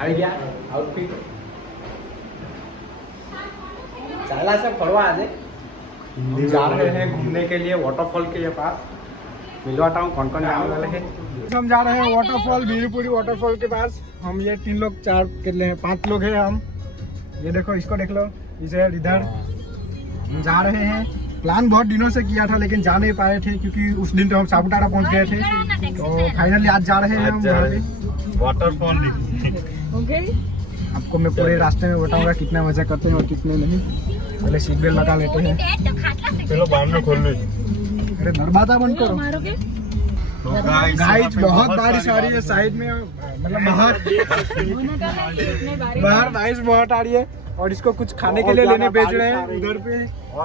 આવી ગયા आउटफिट चाला से फड़वा आज हम जा रहे हैं घूमने के लिए वाटरफॉल के पास मिलवाता हूँ कौन कौन जाने वाले हैं। हम जा रहे हैं वाटरफॉल बीरपुरी वाटरफॉल के पास। हम ये 3 लोग 4 कितने 5 लोग हैं हम। ये देखो इसको देख लो इसे इधर हम जा रहे हैं। प्लान बहुत दिनों से किया था लेकिन जा नहीं पाए थे क्योंकि उस दिन तो हम सापुतारा पहुंच गए थे। तो फाइनली आज जा रहे हैं हम वाटरफॉल। ओके आपको मैं पूरे रास्ते में बताऊंगा कितना मजा करते हैं और कितने नहीं। पहले सीट बेल्ट लगा लेते हैं। चलो बाहर में खोल लो। अरे दरवाजा बंद करो। गाइस बहुत बारिश आ रही है साइड में, मतलब बाहर बारिश बहुत आ रही है और इसको कुछ खाने के लिए लेने भेज रहे हैं उधर पे।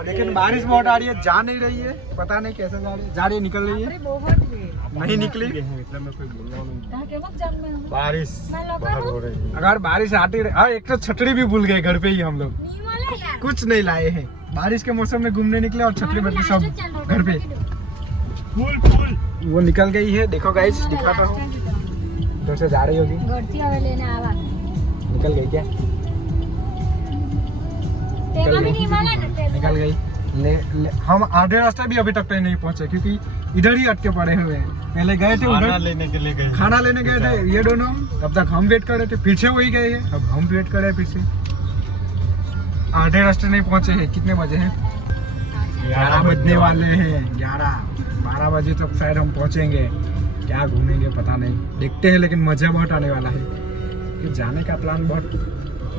लेकिन बारिश बहुत आ रही है, जा नहीं रही है, पता नहीं कैसे जा रही है निकल रही है नहीं निकली। बारिश बाहर हो रही है। अगर बारिश आती रहे, एक तो छतरी भी भूल गए घर पे ही हम लोग, कुछ नहीं लाए हैं। बारिश के मौसम में घूमने निकले और छतरी बत्ती सब घर पे। वो निकल गई है, देखो गाइस दिखाता हूँ। तो से जा रही होगी, निकल गई क्या? निकल गई। हम आधे रास्ते भी अभी तक नहीं पहुंचे क्योंकि इधर ही अटके पड़े हुए हैं। पहले गए थे उधर लेने के लिए गए, खाना लेने गए थे ये दोनों, तब तक हम वेट कर रहे थे। फिर से वही गए हैं, अब हम वेट कर रहे हैं फिर से। आधे रास्ते नहीं पहुंचे हैं। कितने बजे हैं? 11 बजने वाले हैं। 11-12 बजे तक शायद हम पहुंचेंगे। क्या घूमेंगे पता नहीं, देखते हैं। लेकिन मजा बहुत आने वाला है कि जाने का प्लान बहुत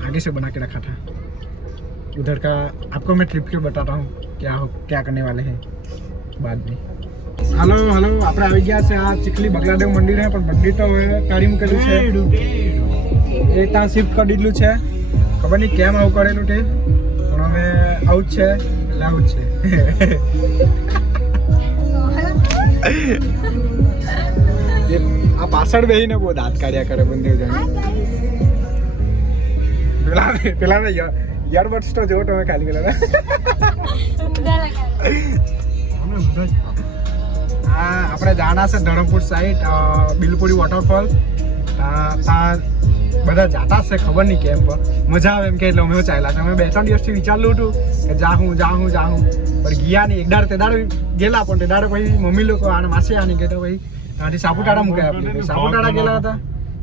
आगे से बना के रखा था। उधर का आपको मैं ट्रिप के बताता हूँ क्या करने वाले हैं बाद में। हेलो આપણે આવી ગયા છે। આ ચીખલી બગલાદેવ મંદિર છે પણ મંદિર તો હવે કાઢી મૂકેલું છે। એ ત્યાં શિફ્ટ કરી દીધું છે, ખબર નહીં કેમ આવું કરેલું તે, પણ હવે આવું જ છે એટલે આવું જ છે। આ પાછળ બેહીને બહુ દાંત કાઢ્યા કરે મંદિર જાણે। પેલા ઈયરબડ્સ તો જો તમે ખાલી પેલા આપણે જાણા છે ધરમપુર સાઈડ બિલપુરી વોટરફોલ। બધા જાતા છે, ખબર નહીં કેમ પણ મજા આવે એમ કે એટલે અમે ચાલ્યા છે। અમે 2-3 દિવસથી વિચારલું હતું કે જાહું પણ ગયા નહીં। એક દાડે તે દાડે ગયેલા પણ તે દાડે પછી મમ્મી લોકો આને માસી આની ગયા પછી ત્યાંથી સાપુતારા મૂક્યા આપણે। સાપુતારા ગયેલા હતા,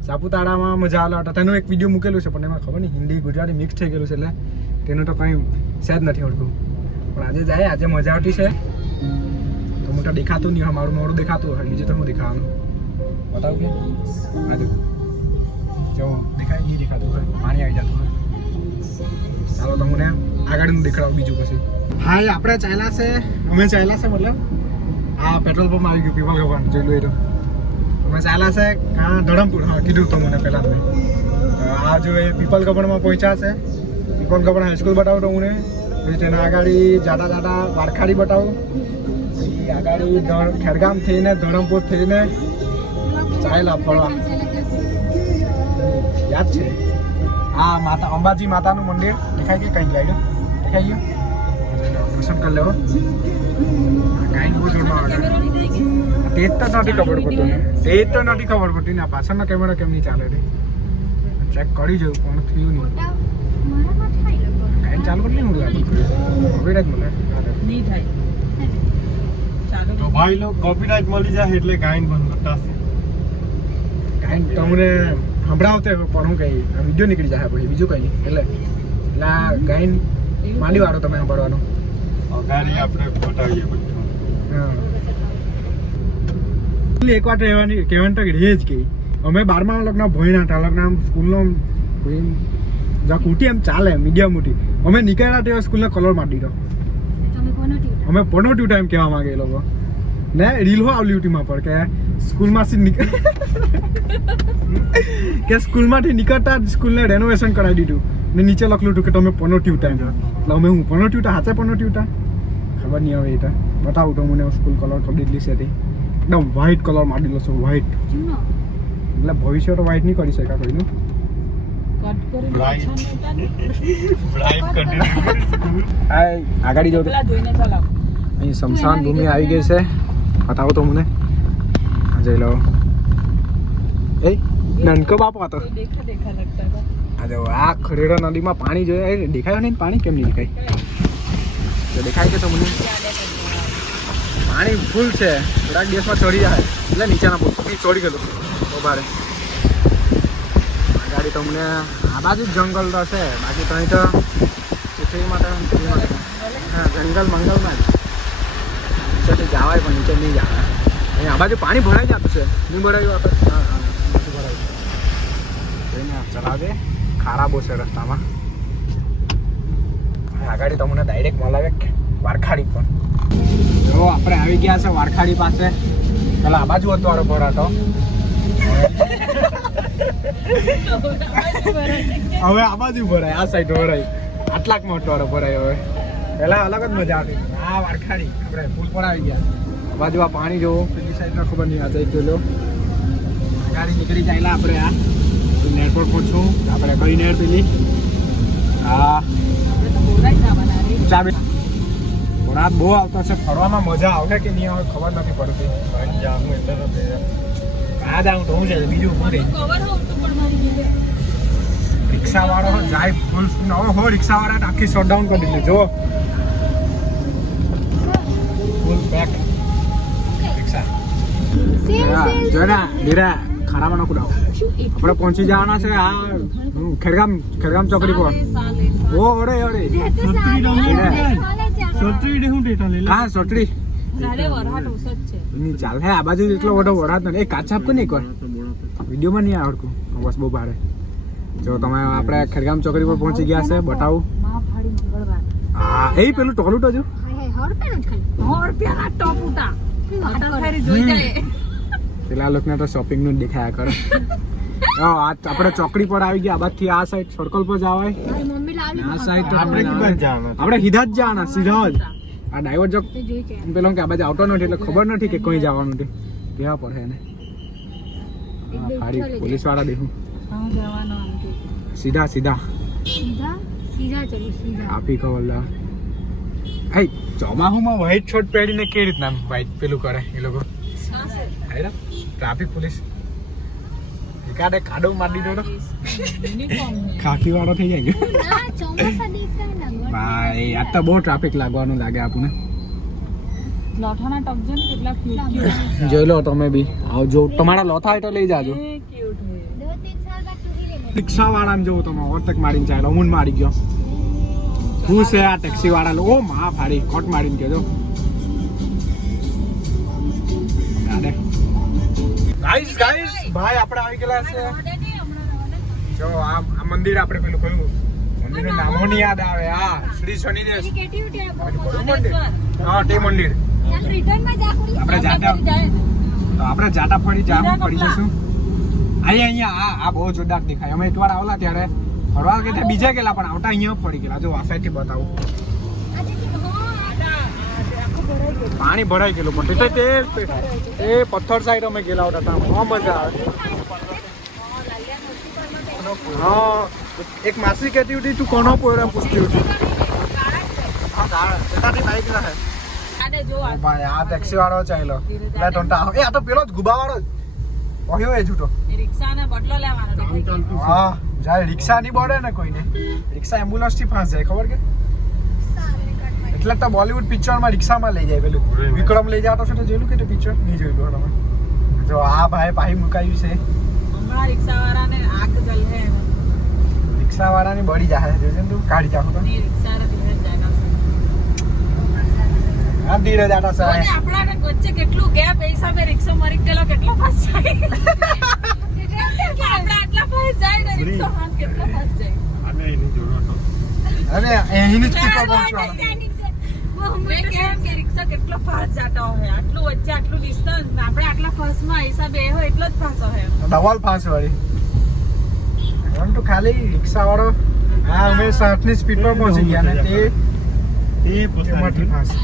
સાપુતારામાં મજા આવેલા હતા। તેનું એક વિડીયો મૂકેલું છે પણ એમાં ખબર નહીં હિન્દી ગુજરાતી મિક્સ થઈ ગયેલું છે એટલે તેનું તો કંઈ સહેજ નથી ઓળખું। પણ આજે જાય, આજે મજા આવતી છે। તો મોટા દેખાતું નહીં, મારું મોડું દેખાતું હોય, બીજું તો હું દેખાવાનું બતાવું કે આજે જો દેખાય નહીં, દેખાતું હોય પાણી આવી જતું હોય। ચાલો તમને આગળનું દેખાડું બીજું પછી। હા આપણે ચાલ્યા છે, અમે ચાલ્યા છે મતલબ આ પેટ્રોલ પંપ આવી ગયું પીપલ ગવન, જોઈ લો એ તો। અમે ચાલ્યા છે ધરમપુર, હા કીધું તો મને પહેલાં તમે। આ જો એ પીપલ ગવનમાં પહોંચ્યા છે। પીપલ ગવન હાઈસ્કૂલ બતાવું તો મને, પછી તેના આગળ જાતા વારખાડી બતાવું, આગાડી ખેરગામ થઈને ધરમપુર થઈને ચાલ્યા ફરવા। યાદ છે આ માતા અંબાજી માતાનું મંદિર દેખાય કે કઈ ગયા દેખાઈ ગયું, દર્શન કરી લેવો। કાંઈ બહુ જોરમાં આગળ તેજ તો નથી ખબર પડતું ને, તેજ તો નથી ખબર પડતી ને પાછળનો કેમેરો કેમ નહીં ચાલે રે, ચેક કરી જોયું પણ થયું નહીં। કાંઈ ચાલુ કરી નહીં મળે કોપીરાઇટ મળે નહીં થાય। તો ભાઈ લોગ કોપીરાઇટ મળી જાય એટલે ગાયન બંધ કરતા છે। કાંઈ તમને સંભળાવતે પણ હું કંઈ આ વિડીયો નીકળી જાય પછી બીજું કંઈ નહીં એટલે આ ગાયન માંડી વાળો તમે સાંભળવાનો ગાડી આપણે બતાવીએ બધું। હા એક વાત કહેવાનું તો રહે જ કે અમે 12મા લગ્ન ભણ્યા હતા, લગ્ન સ્કૂલનો કુટી એમ ચાલે મીડિયમ મોટી। અમે નીકળ્યા તેવા સ્કૂલનો કલર મારી દીધો। અમે પનોટ્યુ ટાઈમ કહેવા માંગે એ લોકો ને રીલ હો આવલી ઉટીમાં પર કે સ્કૂલમાંથી કે સ્કૂલમાંથી નીકળતા જ સ્કૂલને રેનોવેશન કરાવી દીધું ને નીચે લખલું હતું કે તમે પનોટ્યુ ટાઈમ। એટલે અમે હું પનોટ્યુ હાચે પનોટ્યુ ખબર નહીં હવે એ બતાવું તો મને સ્કૂલ કલર કરી દીધલી છે તે એકદમ વ્હાઇટ કલર મારી દીધો છે, વ્હાઇટ। એટલે ભવિષ્ય તો વ્હાઇટ નહીં કરી શકાય કોઈનું। આગળ જાઉં અહીં શમશાન ભૂમિ આવી ગઈ છે, બતાવો તો મને જોઈ લો। એ નનકો બાપો હતો कोई देखा देखा लगता था આ જો આ ખરેડા નદીમાં પાણી જોઈએ દેખાય નહીં પાણી કેમ નહીં દેખાય તો દેખાય કે તમને પાણી ફૂલ છે થોડાક દિવસમાં ચડી જાય એટલે નીચેના પોતથી ચડી ગયેલું તો ભારે ગાડી તમને આ બાજુ જ જંગલ રહેશે બાકી તો અહીં તો પૃથ્વી માટે હા જંગલ મંગલમાં જ નીચેથી જવાય પણ નીચે નહીં જવાય અહીં આ બાજુ પાણી ભરાઈ જતું છે નહીં ભરાયું આપણે હા હા બાજુ ભરાયું ચલાવજે ખારા બહુ છે રસ્તામાં આ ગાડી તમને ડાયરેક્ટ મળાવે વારખાડી પર જો આપણે આવી ગયા છે વારખાડી પાસે પેલા આ બાજુ હતો વાળો ભરાતો હવે આ બાજુ ભરાય આ સાઈડ ભરાય આટલાક મોટો વાળો ભરાય હવે પેલા અલગ જ મજા આવતી આ વારખાડી આપણે પુલ પર આવી ગયા આ બાજુ આ પાણી જોવો પેલી સાઈડમાં ખબર નહીં આ સાઈડ જોઈ લો ગાડી નીકળી જાય આપણે આ નેર પર પહોંચું આપણે કઈ નેર પેલી હા ઊંચા ઘોડા બહુ આવતો છે ફરવામાં મજા આવે કે નહીં આવે ખબર નથી પડતી આ જાઉં તો હું છે બીજું ઊભું રહી રિક્ષા વાળો જાય ફૂલ હવે હો રિક્ષા વાળા આખી શટડાઉન કરી દીધી જો ફૂલ પેક રિક્ષા જો ના ધીરા ખાડામાં ન કુદાવો આપણે પહોંચી જવાના છે આ ખેરગામ ચોકડી પર ઓ ઓડે ઓડે હા સોટરી ચાલ હે આ બાજુ એટલો વડો વડાત નથી એ કાચા આપકો નહીં કોઈ વિડીયોમાં નહીં આવડતું બસ બહુ ભારે જો તમે આપણે ખેરગામ ચોકડી પર પહોંચી ગયા છે બતાવું હા એ પેલું ટોલું તો જો પેલા લોકોને તો શોપિંગ નું દેખાયા કરે આપણે ચોકડી પર આવી ગયા બાદથી આ સાઈડ સર્કલ પર જવાય આ સાઈડ આપણે સીધા જ જવાના સીધા જ આ ડ્રાઈવર જો પેલો કે આ બાજુ આવતો નથી એટલે ખબર નથી કે કઈ જવાનું નથી કેવા પડે એને ખાડી પોલીસ વાળા દેખું સીધા સીધા ટ્રાફિક હવલદાર હે ચોમાસુમાં વ્હાઈટ શર્ટ પહેરીને કેવી રીતના વ્હાઈટ પેલું કરે એ લોકો ટ્રાફિક પોલીસ એકાદે કાડો મારી દીધો ખાખી વાળો થઈ જાય ભાઈ આ તો બહુ ટ્રાફિક લાગવાનું લાગે આપણને લોઠાના ટપ જો ને કેટલા ક્યુટ જોઈ લો તમે બી આવજો તમારા લોથા હોય તો લઈ જાજો રિક્ષા વાળાને જોવો તમે ઓવરટેક મારીને ચાલો હું મારી ગયો હું છે આ ટેક્સી વાળા ઓ માં ફાડી કોટ મારીને કહેજો ગાઈસ ભાઈ આપણે આવી ગયેલા છે જો આ મંદિર આપણે પેલું કયું મંદિરનું નામ નહીં યાદ આવે હા શ્રી શનિદેવ હા તે મંદિર આપણે જાતા ફરી જશું અહીંયા આ બહુ જોરદાર દેખાય અમે એકવાર આવેલા ત્યારે ફરવા ગયા બીજા ગયેલા પણ આવતા અહીંયા ફરી ગયેલા જો આ સાઈડથી બતાવું પાણી ભરાઈ ગયેલું પણ તે પથ્થર સાઈડ અમે ગયેલા હતા બહુ મજા આવે હા એક માસી કહેતી હતી તું કોનો પોયરો પૂછતી હતી બાઈક રહે ભાઈ આ ટેક્સી વાળો ચાલ્યો એટલે ટોન્ટા એ આ તો પેલો જ ગુબા વાળો જ ઓહ્યો એ જૂટો રિક્ષાને બદલો લેવાનો હા જાય રિક્ષા નહીં બળે ને કોઈને રિક્ષા એમ્બ્યુલન્સ થી ફાંસ જાય ખબર કે એટલે તો બોલિવૂડ પિક્ચરમાં રિક્ષામાં લઈ જાય પેલું વિક્રમ લઈ જતો છે તો જોયેલું કે પિક્ચર નહીં જોયેલું તમે જો આ ભાઈ પાહી મુકાયું છે હમણાં રિક્ષાવાળાને આંખ જલહે રિક્ષાવાળાની બળી જાય જોજે તું કાઢી જાવ તો રિક્ષાને ધીરે જાય આ ધીરે જાતા છે અને આપણાને વચ્ચે કેટલું ગેપ એ હિસાબે રિક્ષા મરી ગયેલો કેટલો ફાસ્ટ જાય આપણે આટલા ફાસ્ટ જાય ને રિક્ષા હા કેટલો ફાસ્ટ જાય અને એની જોડો અરે એની જ સ્પીડ પર પહોંચવાનું મેં કેમ કે રિક્ષા કેટલો ફાસ્ટ જાતો હોય આટલું વચ્ચે આટલું ડિસ્ટન્સ આપણે આટલા ફાસ્ટમાં હિસાબે એ હોય એટલો જ ફાસ્ટ હોય ડબલ ફાસ્ટ વાળી એમ તો ખાલી રિક્ષા વાળો હા અમે 60 ની સ્પીડ પર પહોંચી ગયા ને તે એમાંથી ફાસ્ટ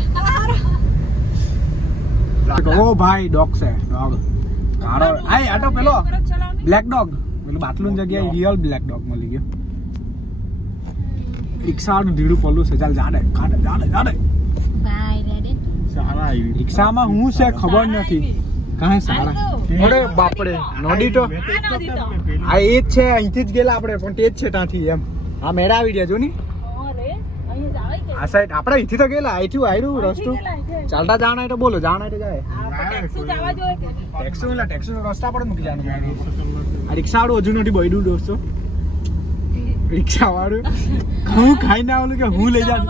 ઓ ભાઈ ડોગ છે ડોગ કાળો આ તો પેલો બ્લેક ડોગ પેલું બાટલું જગ્યાએ રિયલ બ્લેક ડોગ મળી ગયો રિક્ષા વાળું ધીડું પડલું છે ચાલ જાડે જાડે સારા આવી રિક્ષામાં હું છે ખબર નથી કાંઈ સારા અરે બાપરે નોડી તો આ એ જ છે, અહીંથી જ ગયેલા આપણે, પણ તે જ છે ત્યાંથી એમ. આ મેળા આવી ગયા જો ની આ સાઈડ આપણે અહીંથી તો ગયેલા, અહીંથી આવ્યું રસ્તું ચાલતા જવાના હોય તો બોલો, જવાના હોય તો જાય. ટેક્સી રસ્તા પર મૂકી જવાનું. આ રિક્ષા વાળું હજુ નથી બળ્યું દોસ્તો. રિક્ષા વાળું હું ખાઈને આવેલું કે હું લઈ જાઉં.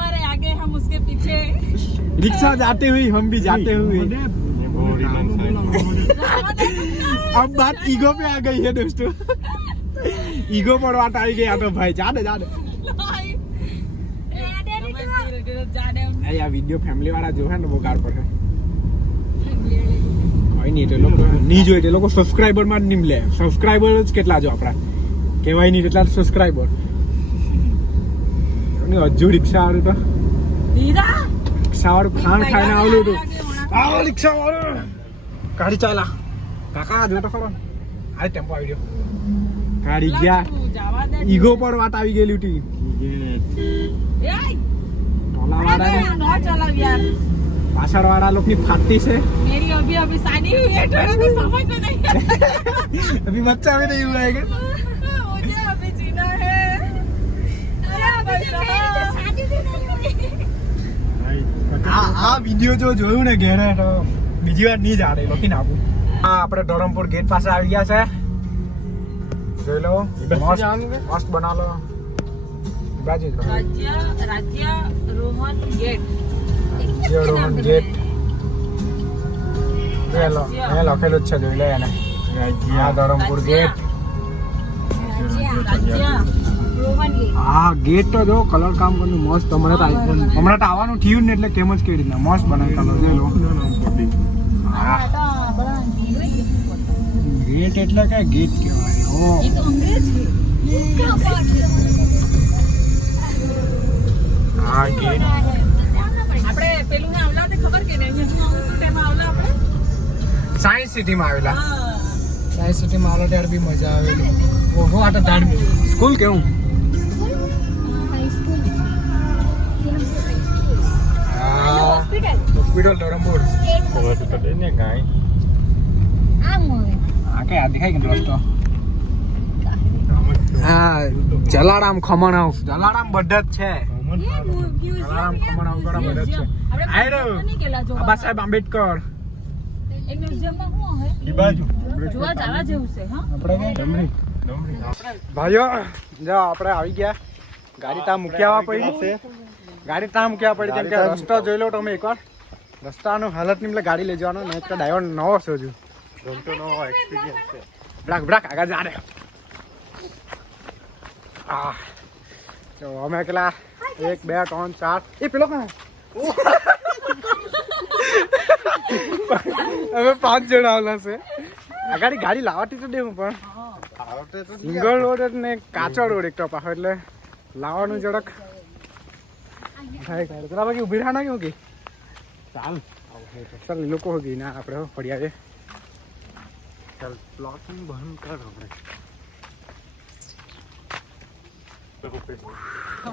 रिक्शा जाते हुए हम भी जाते हुए. अब बात ईगो पे आ गई है दोस्तों. ईगो पर बात आई गई तो भाई जाने जाने. આ વિડિયો ફેમિલી વાળા જો હે ને બહુ ગાળ પડે. કોઈ નહીં, તે લોકો નહીં જોઈએ, તે લોકો સબસ્ક્રાઇબર માં જ નહીં લે. સબસ્ક્રાઇબર જ કેટલા જો આપણા કહેવાય નહીં એટલા સબસ્ક્રાઇબર. હજુ રિક્ષા વાળું તો રિક્ષા વાળું ખાન ખાઈને આવેલું હતું. આવો રિક્ષા વાળું ગાડી ચાલા કાકા જો તો ખરો. આ ટેમ્પો આવી ગયો, ગાડી ગયા. ઈગો પર વાત આવી ગયેલી હતી. ટોલા વાળા પાછળ વાળા લોકો ની ફાટતી છે. अभी बच्चा भी नहीं हुआ है. આ વિડિયો જો જોયું ને ઘેરે તો બીજી વાર નહીં જ આવે લખીને આપું. હા આપણે ધરમપુર ગેટ પાસે આવી ગયા છે, જોઈ લો. મસ્ત બના લો. બાજુ રાજ્ય રોહન ગેટ લો, એ લખેલું જ છે, જોઈ લે એને. આ ધરમપુર ગેટ. હા ગેટ તો જો કલર કામ કરનું મસ્ત. હમણાં તો આવવાનું થયું ને એટલે કેમ જ કેવી રીતના મસ્ત બનાવી કલર જોઈ લો. ગેટ એટલે કે ગેટ કહેવાય. હા ગેટ આપણે પેલું ને આવલા ખબર કે નહીં આવલા આપણે સાયન્સ સિટીમાં આવેલા. સાયન્સ સિટીમાં આવેલા ત્યારે બી મજા આવેલી. ઓહો આ તો તાડ સ્કૂલ કેવું. હોસ્પિટલ ધરમપુર. આ દેખાય કે દોસ્તો. હા જલારામ ખમણ હાઉસ. જલારામ બધા જ છે. જલારામ ખમણ હાઉસ બધા જ છે. બાબા સાહેબ આંબેડકર. ભાઈઓ જો આપણે આવી ગયા. ગાડી ત્યાં મૂક્યા પડી. ગાડી ત્યાં મૂક્યા પડી કેમ કે રસ્તો જોઈ લો તમે એકવાર. રસ્તાનું હાલત નહીં એટલે ગાડી લઈ જવાનો. નહીં તો ડ્રાઈવર નવો છે હજુ. બ્રાક બ્રાક આગળ જા રે. હા તો અમે કેટલા 1 2 3 4 એ પેલો કોણ હવે 5 જણા આવેલા છે. આગળ ગાડી લાવવાથી તો દેવું પણ સિંગલ રોડ ને કાચો રોડ એક તો પાછો એટલે લાવવાનું જરાક થાય. પેલા બાકી ઉભી રહેવાના કેવું કે ચાલ ચાલ લોકો હો ગઈ ના આપણે પડી આવે. ચાલ પ્લોટિંગ બંધ કર. આપણે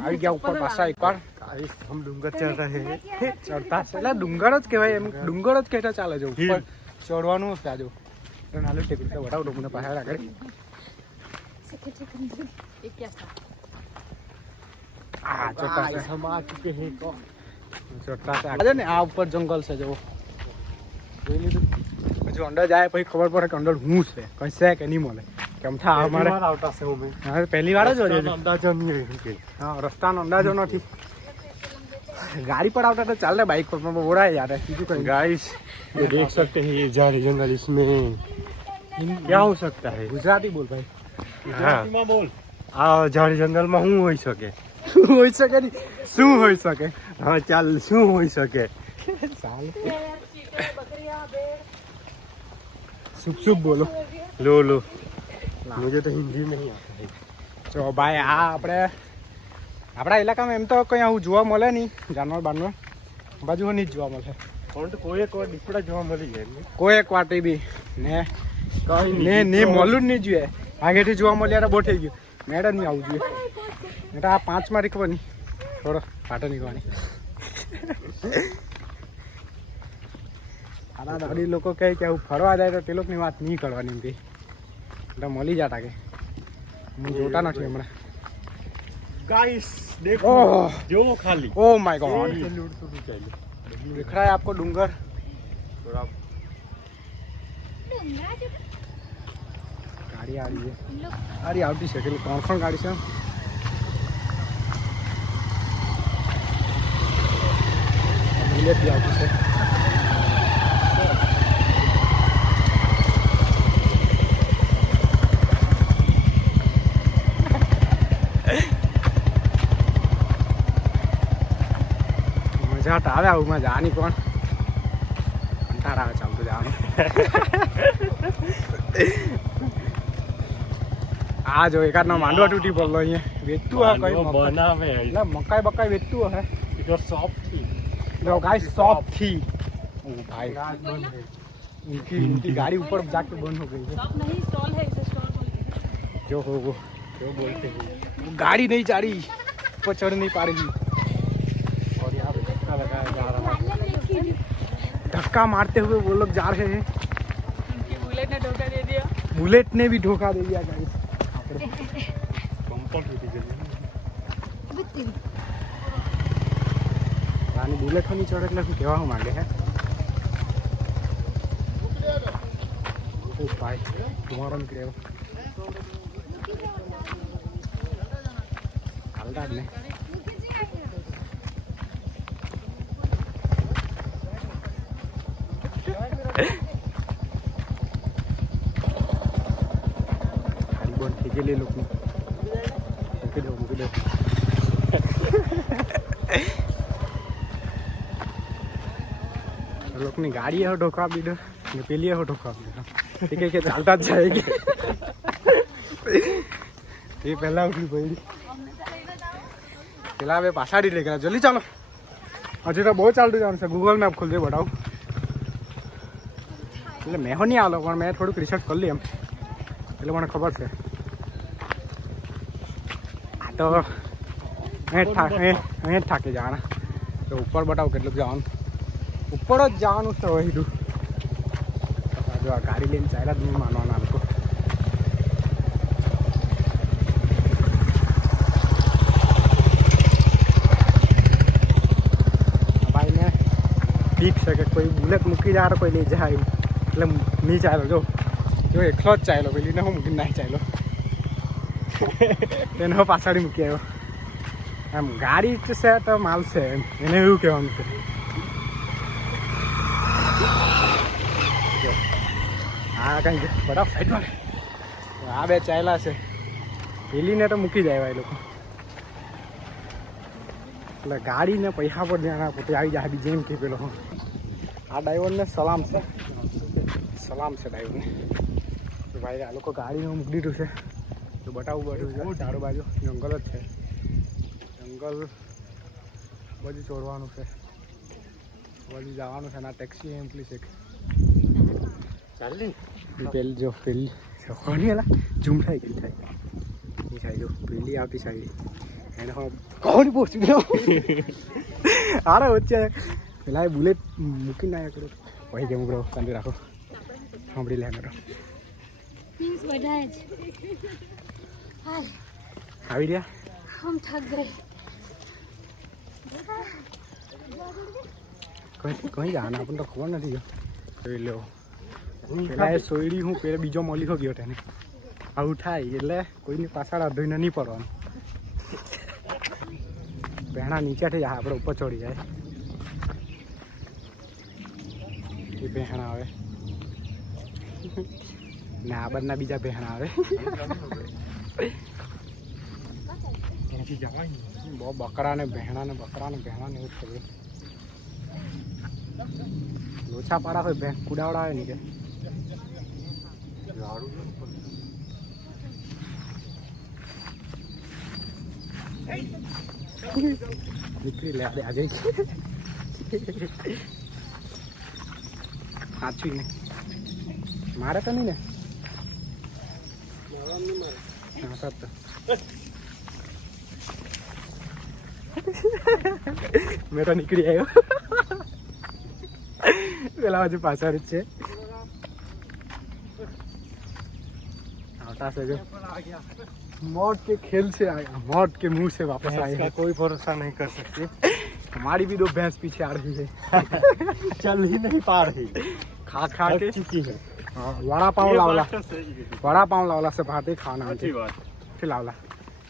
આવી ગયા ઉપર પાછા એકવાર. હમ ડુંગર ચડ રહે ચડતા છે એટલે ડુંગર જ કહેવાય. એમ ડુંગર જ કહેતા ચાલે છે. ઉપર ચડવાનું હશે આજુ નાલું ટેકડી તો વટાવ ડુંગર પાસે આગળ. આ ચોટા છે ચોટા છે ને. આ ઉપર જંગલ છે જો જોઈ લીધું. હજુ અંદર જાય પછી ખબર પડે કે અંદર હું છે કઈ છે કે નહીં મળે. કેમ થા અમારે પહેલી વાર જ અંદાજો નહીં. હા રસ્તાનો અંદાજો નથી. गाड़ी पर आता तो चल रहा बाइक पर बोरा है यार. गाइस ये देख सकते हैं ये झाड़ी जंगल. इसमें क्या हो सकता है? गुजराती बोल भाई. गुजराती में बोल. आ झाड़ी जंगल में શું હોઈ શકે? હોઈ શકે નહીં શું હોઈ શકે? હા ચાલ શું હોઈ શકે? ચાલ शुभ शुभ बोलो. लो लो मुझे तो हिंदी नहीं आता है. તો ભાઈ આ આપણા ઇલાકામાં એમ તો કંઈ આવું જોવા મળે નહીં. જાનવર બાનવર બાજુ નહીં જ જોવા મળે. પણ તો કોઈ એક વાર દીપડા જોવા મળી જાય. કોઈ એક વાટી બી ને ને મળું જ નહીં જોઈએ. આગેથી જોવા મળ્યા તો બહુ થઈ ગયું. મેડમ નહીં આવવું જોઈએ. એટલે આ 5 મારી ખબર નહીં થોડો પાટો નીકળવાની. દાદા દાદી લોકો કહે કે આવું ફરવા જાય તો તે લોકોની વાત નહીં કરવાની એમ કે એટલે મળી જાતા કે હું જોતા નથી હમણાં गाइस देखो ओह। जो खाली ओ माय गॉड ये लूट तो चाहिए दिख रहा है आपको डूंगर थोड़ा गाड़ी आ रही है अरे आवती છે કે કોણ ગાડી છે બુલેટ બી આવતી છે મજા તો આવે આવું જવાની પણ કંટાળ આવે ચાલતું જવાનું આ જો એકાદ નો માંડવા તૂટી પડલો અહીંયા વેચતું હે કઈ बनावे એટલે મકાઈ બકાઈ વેચતું હે इधर सॉफ्ट थी जो गाइस शॉप थी ओ भाई इनकी गाड़ी ऊपर जाके बंद हो गई है शॉप नहीं स्टॉल है इसे स्टॉल बोलते हैं जो हो वो जो बोलते हैं वो गाड़ी नहीं जा रही ऊपर चढ़ नहीं पा रही और यहाँ पे धक्का लगाया जा रहा है धक्का मारते हुए वो लोग जा रहे हैं उनकी बुलेट ने धोखा दे दिया बुलेट ने भी धोखा दे दिया गाइस बम्पर टूटी गई रानी बुलेट नहीं चढ़े એટલે શું કહેવા માંગે હે ઓ ભાઈ તમારો નીકળ્યો હાલતા જ ને બોન થઈ ગયેલી લોકો મૂકી દો લોકોની ગાડી એવો ઢોકા દીધો ને પેલી એવો ઢોકા દીધો એ કંઈ કે ચાલતા જ જાય કે એ પહેલાં ઉઠી પડી પેલા હવે પાછાડી લઈ ગયા જલ્દી ચાલો હજુ તો બહુ ચાલતું જવાનું છે ગૂગલ મેપ ખોલજે બતાવું એટલે મેં નહીં આવેલો પણ મેં થોડુંક રિસર્ચ કરી લી એમ એટલે મને ખબર છે આ તો અહીં જ થાકી જવાના તો ઉપર બતાવું કેટલું જવાનું ઉપર જ જવાનું છે વહીડું જો આ ગાડી લઈને ચાલ્યા જ નહીં માનવાના લોકો ભાઈને બીક છે કે કોઈ બુલેટ મૂકી જાય તો કોઈ લઈ જાય એટલે નહીં ચાલ્યો જો એકલો જ ચાલ્યો પેલીને હું મૂકીને નહીં ચાલ્યો એને પાછળ મૂકી આવ્યો એમ ગાડી જ છે તો માલ છે એમ એને એવું કહેવાનું છે હા કંઈ બધા ફાઈટ મારે આ બે ચાલ્યા છે પેલીને તો મૂકી જાય એ લોકો એટલે ગાડીને પૈસા પર ધ્યાન આપો તે આવી જાય જેમ કે પેલો આ ડ્રાઈવરને સલામ છે ડ્રાઈવરને તો ભાઈ આ લોકો ગાડીને મૂકી દીધું છે તો બતાવું બધું છે ચારો બાજુ જંગલ જ છે જંગલ બધું ચોરવાનું છે બધું જવાનું છે ના ટેક્સી એમ પ્લીઝ એક ચાલી પેલી જો પેલી કોની એલા ઝૂમ થાય કે થાય એ થાય જો પેલી આવતી સાઈડ એને કોણ પહોંચી ગયો આરે વચ્ચે પેલા એ બુલેટ મૂકીને આવ્યા કરો પછી કેમ કરો ચાલુ રાખો સાંભળી લે કરો આવી રહ્યા हम थक गए કઈ જવાના આપણને તો ખબર નથી જો જોઈ લો પેલા એ સોયડી હું પેલા બીજો મળી ગયો તેને આવું થાય એટલે કોઈની પાછળ અધોઈને નહીં પડવાનું પહેણા નીચેથી જાય આપણે ઉપર ચડી જાય એ પહેણા આવે ને આ બધા બીજા પહેણા આવે બહુ બકરા ને ભેણા ને એવું જ થયું લોચા પાડા હોય ભેં કુડાવડા આવે ને કે નીકળી લે આજે સાચું ને મારે તો નહીં ને હા સર તો મેં તો નીકળી આવ્યો પેલા બાજુ પાછળ જ છે આવતા છે જો मौत के खेल से आया मौत के मुंह से वापस आए इसका हैं कोई भरोसा नहीं कर सकते हमारी भी 2 भैंस पीछे आ रही है चल ही नहीं पा रही खा खा के थक चुकी है हाँ, वड़ा पाव ये लावला बात तो सही है। वड़ा पाव लावला से भाते खाना अच्छी बात फिर लावला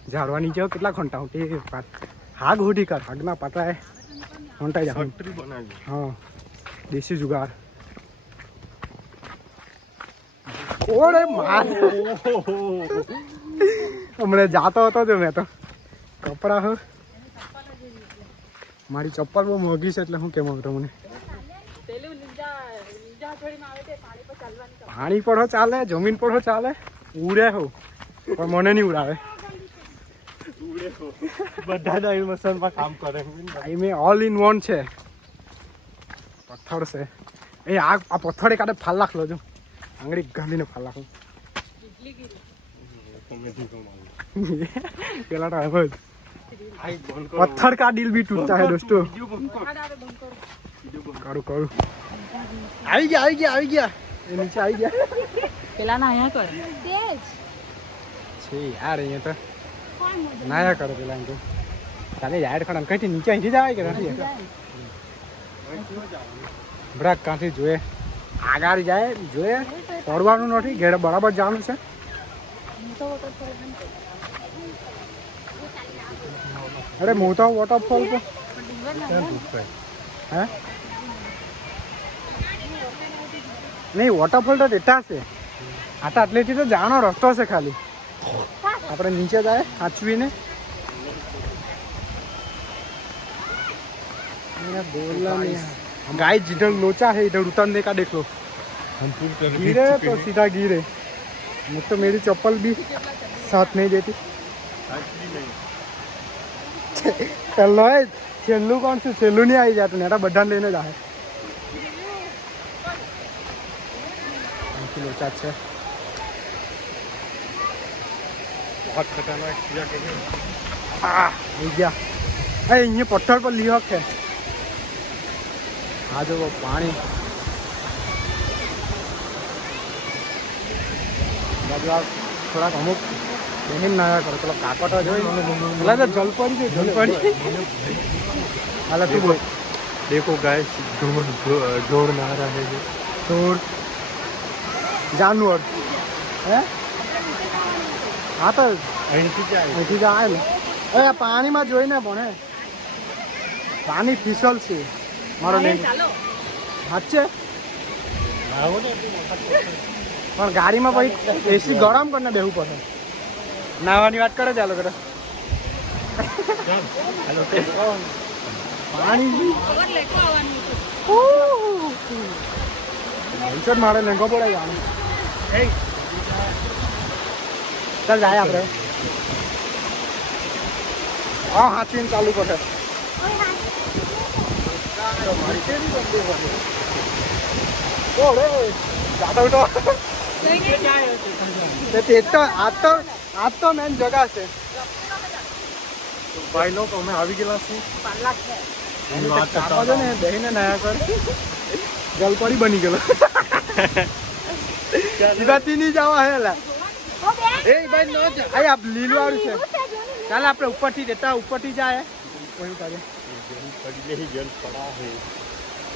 झाड़वा नीचे हो कितना घंटा होती है हाग होटी कर हाग ना पता है घंटा जा फैक्ट्री बनाई हाँ देसी जुगाड़ ओरे मार હમણાં જાતો હતો જો મેં તો કપડા હો મારી ચપ્પલ બહુ મોંઘી છે એટલે હું કેમ આવતો મને પેલું લીંજા થોડીમાં આવે તે પાણી પર ચાલવાની પાણી પર હો ચાલે જમીન પર હો ચાલે ઉડે હો પણ મને નહીં ઉડાવે બધા ઇમોશનમાં કામ કરે એ મેં ઓલ ઇન વન છે પથ્થર છે એ આ પથ્થર એકાદે ફાલ લાખ લો જો આંગળી ગાંધીને ફાલ લાખું પેલા તો હવે पत्थर का दिल भी टूटता है दोस्तों करू करू आई गया ये नीचे आई गया પેલા ના આયા કર છે યાર ये तो नया करो પેલા इनको ચાલે યાર ખણ કઈથી નીચે અહીંથી જાય કે નથી બ્રેક કાંથી જોઈએ આગળ જાય જોઈએ પડવાનું નથી ઘેડે બરાબર જવાનું છે अरे मोटा वॉटरफॉल को है नहीं वॉटरफॉल तो देता से आता आटलेથી તો જાણો રસ્તો છે ખાલી આપણે નીચે જાય સાચવીને मेरा बोलना नहीं गाइस जिधर लोचा है इधर उतरने का देख लो गिरे तो सीधा गिरे मुझ तो मेरी चप्पल भी साथ नहीं देती चलो है छेल्लू कौन से छेल्लू नहीं आई जाते नेटा बड़ा लेने जाए लोचा है बहुत खतरनाक किया गया अरे ये पत्थर पर लिहक है आ जो वो पानी बाजू आप थोड़ा अमुक बहन नया करो चलो काकटा जो जल पड़ी हालत तू बोल देखो गाइस ढोर नहा रहे हैं ढोर जानवर है हाँ तो અહીંથી જાય ને હવે આ પાણીમાં જોઈને ભણે પાણી ફિસલ છે મારો નહીં સાચે પણ ગાડીમાં પછી એસી ગરમ કરીને બેહવું પડે નાવાની વાત કરે ચાલો કરે પાણી મારે લેંગો પડે જવાનું ચાલ જાય આપણે હા હાથીને ચાલુ પડે આ તો મેન જગા છે ભાઈ લોકો અમે આવી ગયેલા છીએ ને બેહીને નયા કર જલપરી બની ગયેલો સીધાથી નહીં જવા હેલા એ ભાઈ નો જાય આ લીલું વાળું છે ચાલે આપણે ઉપરથી દેતા ઉપરથી જાય पहले ही जल पड़ा है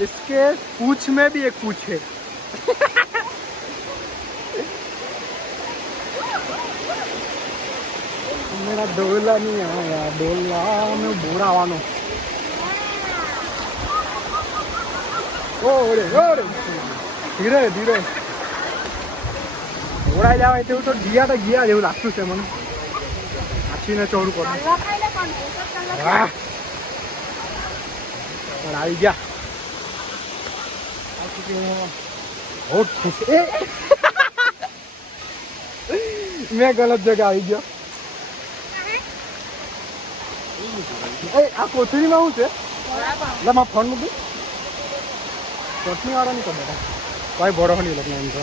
इसके पूछ में भी एक पूछ है मेरा डोला नहीं आया डोला में बोरा आवानो ओरे ओरे धीरे धीरे बोरा जावे तेवुं तो ગયા જેવું લાગતું છે મને આછીને ચોરું પડે વાહ और आई गया बहुत खुश मैं गलत जगह आई गया आ कोथरी में हूँ એટલે માં ફોન મૂકી ચટણી વાળા નહીં કરતા ભાઈ બડો નહીં લગ્ન એમ તો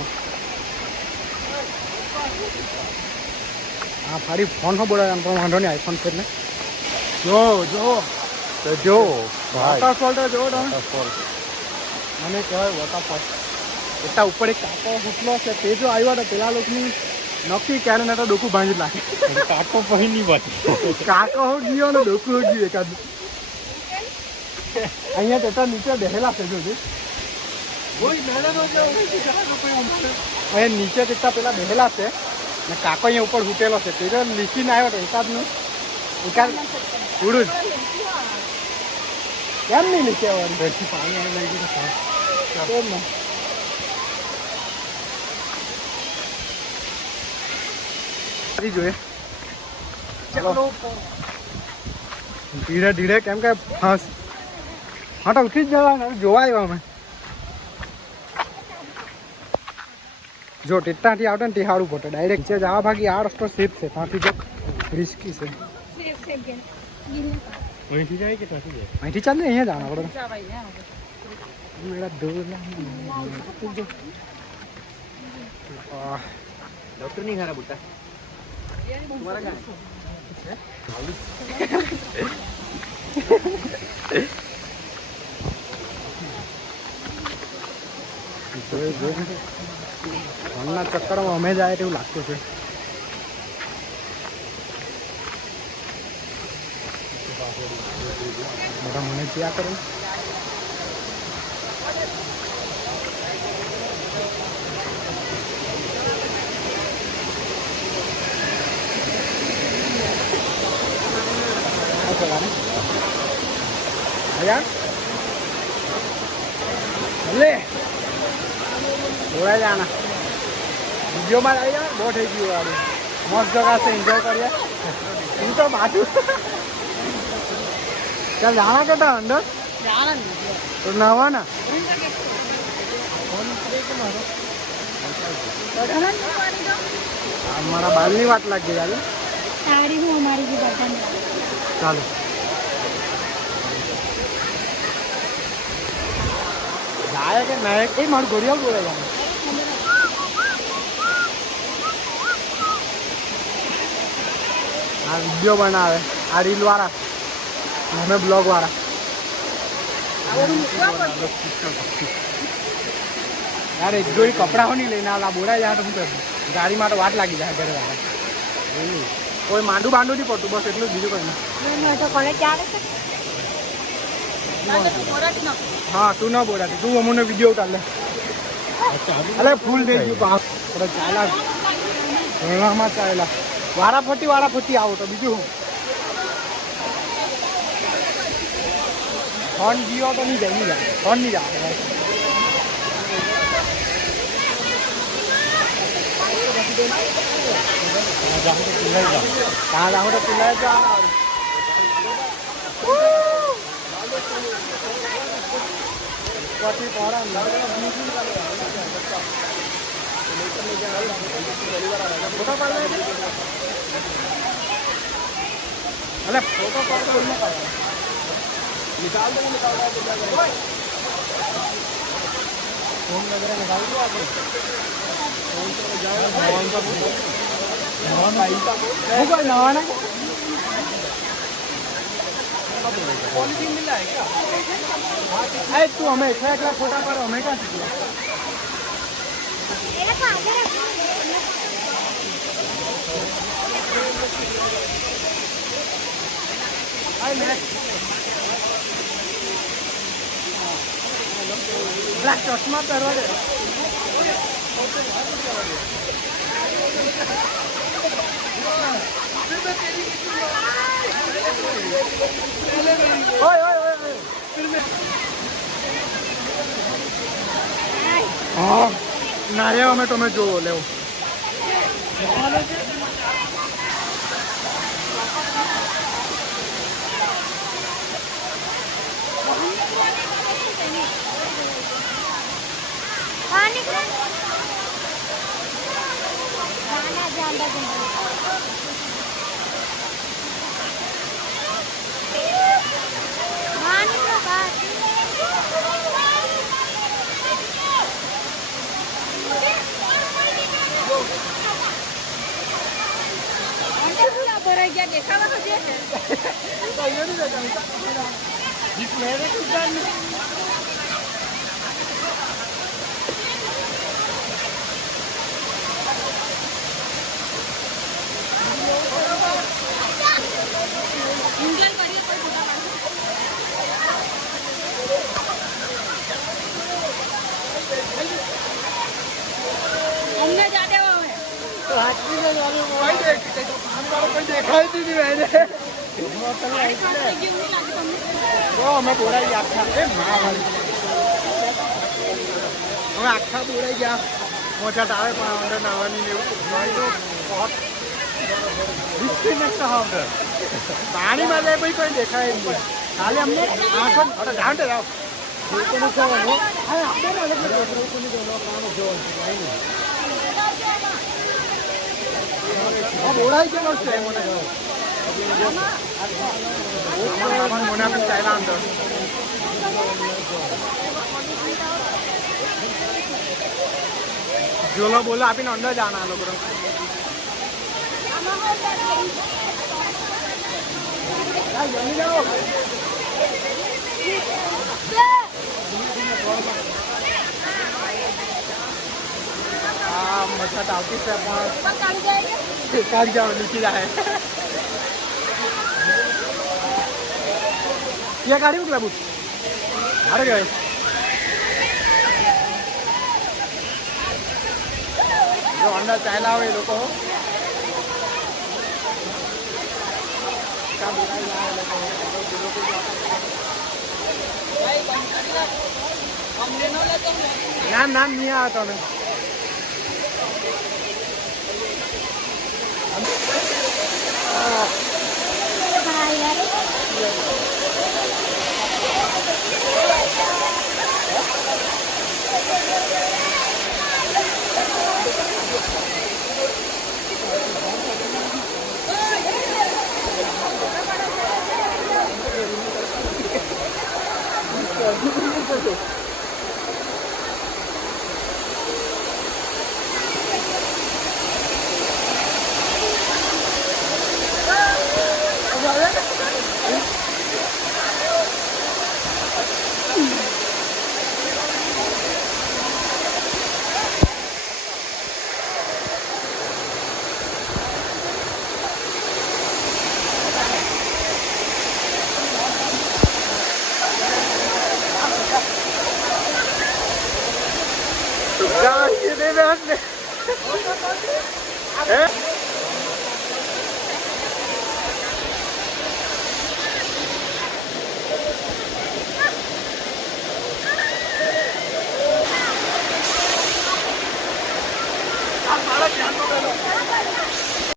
હા ફરી ફોન હો બોલાય એમ તો વાંધો નહીં આઈફોન છે એટલે જો तो जो भाई वॉटरफॉल तो जो મને કહેવાય વોટરફોલ. એટલા ઉપર એક કાકો ફૂટલો છે તે જો આવ્યો તો પેલા લોકોની નક્કી ક્યારે ને તો ડોકું ભાંગી નાખે. કાકો પછી ની વાત. કાકો હો ગયો ને ડોકું હો ગયું એકાદ. અહીંયા તેટા નીચે બેહેલા છે જો અહીંયા નીચે તેટા પેલા બેહેલા છે ને કાકો અહીંયા ઉપર ઉઠેલો છે તે લીસીને આવ્યો તો એકાદનું એકાદ ઉડું જ કેમ નહીં લીચે આવવાનું પાણી લઈ ગયું ને જોઈએ ધીરે ધીરે કેમ કે હા તો ઉઠી જ જવા જોવા આવ્યા અમે જો ટેટાથી આવતા ને તે સારું પડે ડાયરેક્ટ છે જવા ભાગી આ રસ્તો સેફ છે ત્યાંથી જો રિસ્કી છે અહીંથી જાય કે ત્યાંથી જાય? અહીંથી ચાલ ને અહીંયા જવાનું આપણે જવાય ને મેળા દૂર ડોક્ટર નહીં ખરા બોલતા. ફોનના ચક્કરમાં અમે જાય તેવું લાગતું છે. બધા મને ક્યાં કરે યાર લે જોડાઈ જાના વિડીયોમાં આવી જાય બહુ થઈ ગયું વાળું મસ્ત જગા છે એન્જોય કરીએ તું તો બાજુ ચાલ જાણા કેતા અંદર તો નાવા ના મારા બાલની વાત લાગી ચાલે ચાલો જાય કે ના એ મારું ઘડિયાળ બોલે જાય આ વિડીયો બનાવે આ રીલ વાળા અમે બ્લોગ વાળા યાર એક જોડી કપડાઓ નહીં લઈને આલા બોલાય જાય તો શું કરું ગાડી માટે વાત લાગી જાય ઘરે વાળા કોઈ માંડું બાંડું નહીં પડતું બસ એટલું જ બીજું કંઈ નહીં હા તું ના બોલાતી તું અમને વિડીયો ઉતાર અલે ફૂલ થઈ ગયું કામ ચાલ્યા ચાલ્યા વારાફરતી આવો તો બીજું ફોન ગયો તો નહીં જાય ફોન નહીં જાય कहाँ जाऊँ तो पिला जा अरे फोटो निकाल दो फोन वगैरह निकाल दो आप नवाना पॉलिथीन मिला है क्या? अरे तू हमें एक फोटा पर हमें क्या सीखा ब्लैक चश्मा पहनवा दे हाँ नारिया में तुम्हें जो ले દેખાવા તો જે બોલાવી દીધી મેં અમે બોલાવી આખા અમે આખા બોલાઈ ગયા મોજા આવે પણ અંદર નાવાની ને એવું પાણી માં જાય કોઈ દેખાય નહીં ખાલી અમને આંખો જાણ જાઓ બોલાઈ ગયેલો છે મને આપી ચાલ્યા અંદર જોલો બોલો આપીને અંદર જવાના આ લોકો હા મજા આવતી છે પણ કાઢી જાવ નીચે જાય ત્યાં ગાડી મોકલા બુટ હારે ગયો જો અંદર ચાલ્યા આવે લોકો નામ નામ નહીં આવતો ને